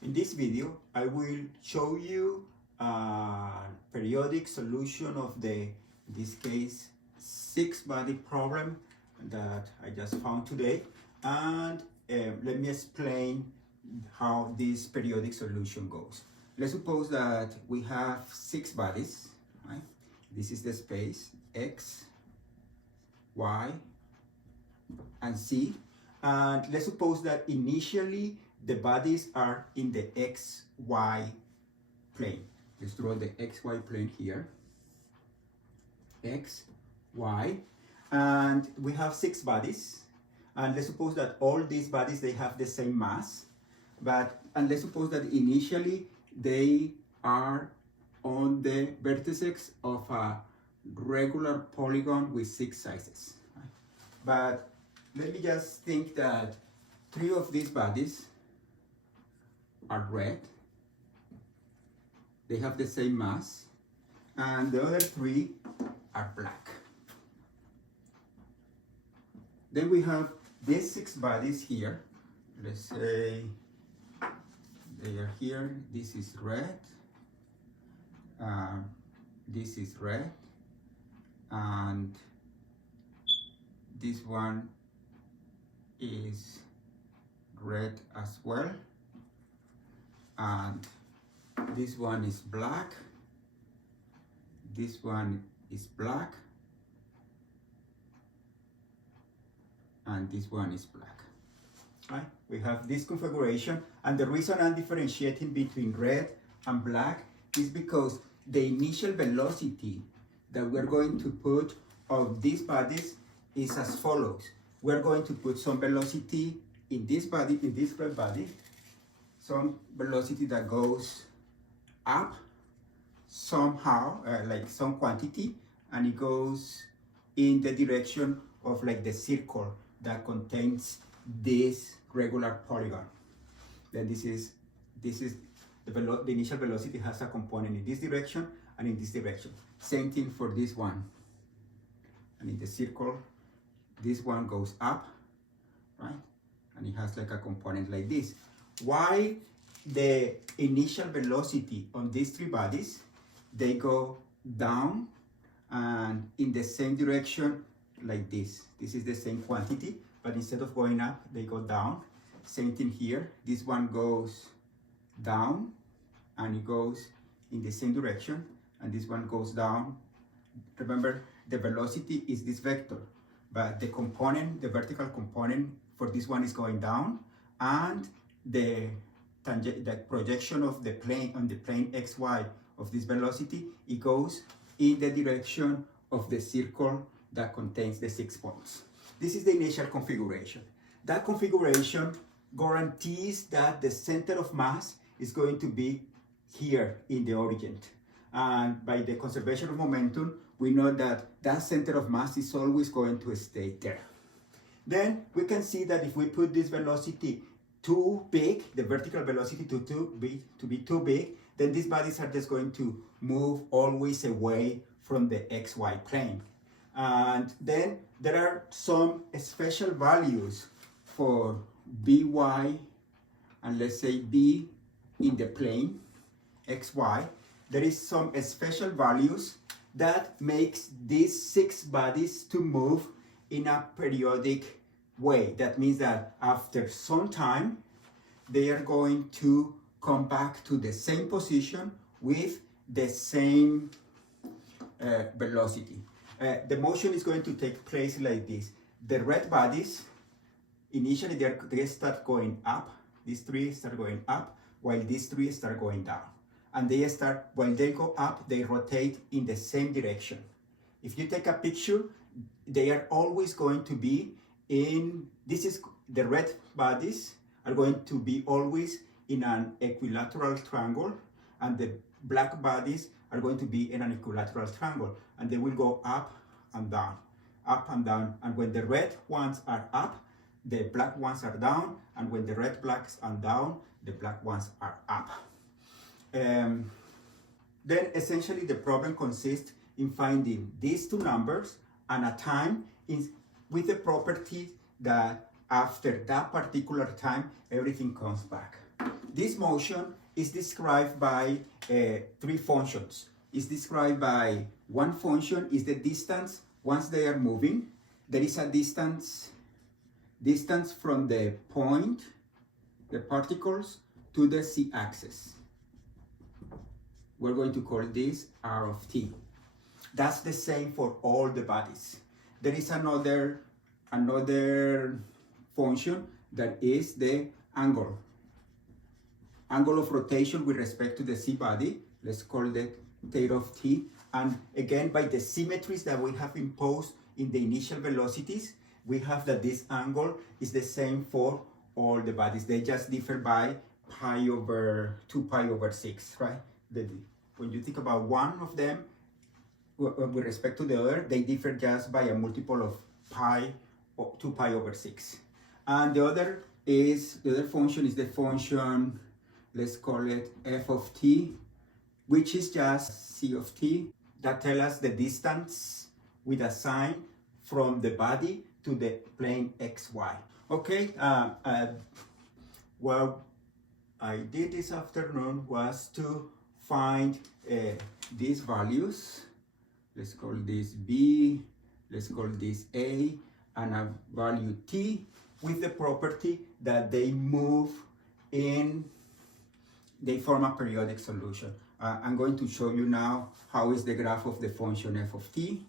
In this video, I will show you a periodic solution of in this case, 6-body problem that I just found today. And let me explain how this periodic solution goes. Let's suppose that we have 6 bodies, right? This is the space X, Y, and Z. And let's suppose that initially the bodies are in the XY plane. Let's draw the XY plane here. X, Y, and we have 6 bodies. And let's suppose that all these bodies, they have the same mass. And let's suppose that initially they are on the vertices of a regular polygon with 6 sizes. But let me just think that 3 of these bodies are red. They have the same mass. And the other 3 are black. Then we have these 6 bodies here. Let's say they are here. This is red. This is red. And this one is red as well. And this one is black. This one is black. And this one is black. Right? We have this configuration, and the reason I'm differentiating between red and black is because the initial velocity that we're going to put of these bodies is as follows. We're going to put some velocity in this body, in this red body, some velocity that goes up somehow, like some quantity, and it goes in the direction of like the circle that contains this regular polygon. Then this is the initial velocity has a component in this direction and in this direction. Same thing for this one. And in the circle, this one goes up, right? And it has like a component like this. Why the initial velocity on these 3 bodies, they go down and in the same direction like this. This is the same quantity, but instead of going up, they go down. Same thing here. This one goes down and it goes in the same direction, and this one goes down. Remember, the velocity is this vector, but the component, the vertical component for this one is going down, and the projection of the plane on the plane XY of this velocity, it goes in the direction of the circle that contains the 6 points. This is the initial configuration. That configuration guarantees that the center of mass is going to be here in the origin. And by the conservation of momentum, we know that that center of mass is always going to stay there. Then we can see that if we put this velocity too big, the vertical velocity to be too big, then these bodies are just going to move always away from the XY plane. And then there are some special values for By, and let's say B in the plane XY. There is some special values that makes these 6 bodies to move in a periodic way. That means that after some time, they are going to come back to the same position with the same velocity. The motion is going to take place like this. The red bodies, initially they start going up. These 3 start going up, while these 3 start going down. And they start, while they go up, they rotate in the same direction. If you take a picture, they are always going to be in, the red bodies are going to be always in an equilateral triangle, and the black bodies are going to be in an equilateral triangle, and they will go up and down, up and down. And when the red ones are up, the black ones are down, and when the red blacks are down, the black ones are up. Then essentially the problem consists in finding these 2 numbers and a time with the property that after that particular time, everything comes back. This motion is described by three functions. It's described by one function is the distance once they are moving. There is a distance from the point, the particles, to the z-axis. We're going to call this r of t. That's the same for all the bodies. There is another function that is the angle of rotation with respect to the z body. Let's call it theta of t. And again, by the symmetries that we have imposed in the initial velocities, we have that this angle is the same for all the bodies. They just differ by 2 pi over 6, right? When you think about one of them with respect to the other, they differ just by a multiple of 2 pi over 6. And the other function is the function, let's call it f of t, which is just c of t, that tells us the distance with a sign from the body to the plane xy. Okay, what I did this afternoon was to find these values. Let's call this b, let's call this a, and a value t, with the property that they form a periodic solution. I'm going to show you now how is the graph of the function f of t.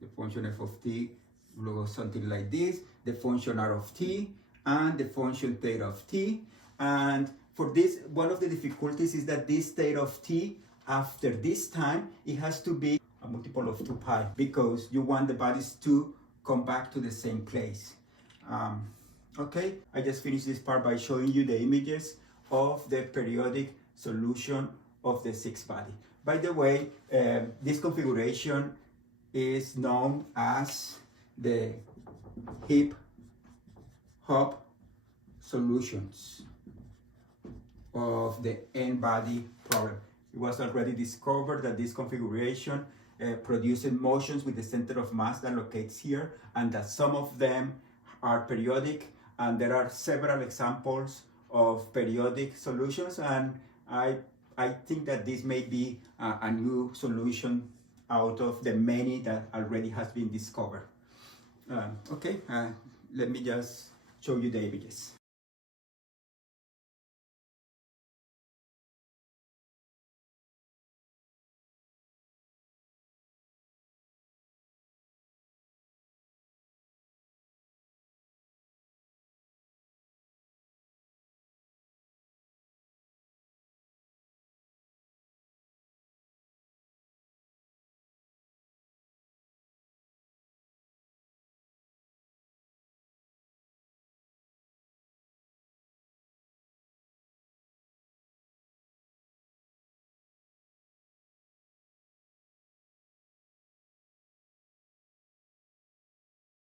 The function f of t looks something like this, the function r of t, and the function theta of t. And for this, one of the difficulties is that this theta of t, after this time, it has to be a multiple of 2 pi, because you want the bodies to come back to the same place. Okay, I just finished this part by showing you the images of the periodic solution of the sixth body. By the way, this configuration is known as the hip-hop solutions of the n-body problem. It was already discovered that this configuration produces motions with the center of mass that locates here, and that some of them are periodic, and there are several examples of periodic solutions, and I think that this may be a new solution out of the many that already has been discovered. Okay, let me just show you the images.